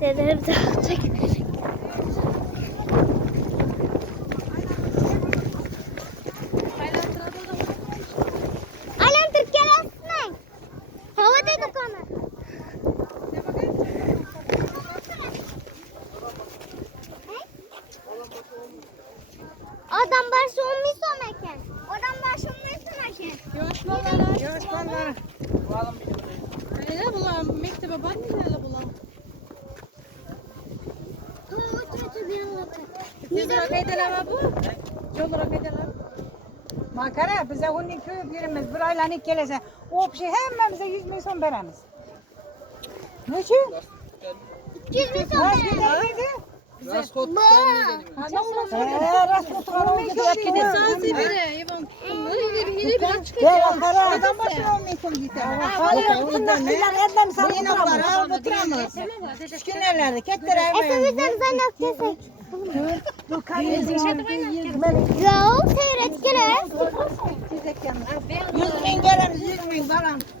Dedem dağıtacak. Aynen Türkiye'ye aslan. Havada dükkanı. Adam başı olmuş sonraki. Adam başı olmuş sonraki. Yavaş vallahi. Öyle bulalım. Mektebe bakmayalım bulalım. Yüzüne kaydeler bu. Yollara kaydeler. Makara bize 12 birimiz bir ayla ne gelese o bir şey hemen bize 100 milyon veremiz. Ne için? 100 milyon veremez. Raskot Bu. Raskot var o gidiyor. Sağ bire. Yine biraz çıkıyor. Gel Ankara. Adam başı olmayın gitti. Bundan edlem sarılır ama. Şükürlerle kettere Esemizden zannet kesek. Yok seyret gene. 100 bin gelemiz 100 bin falan.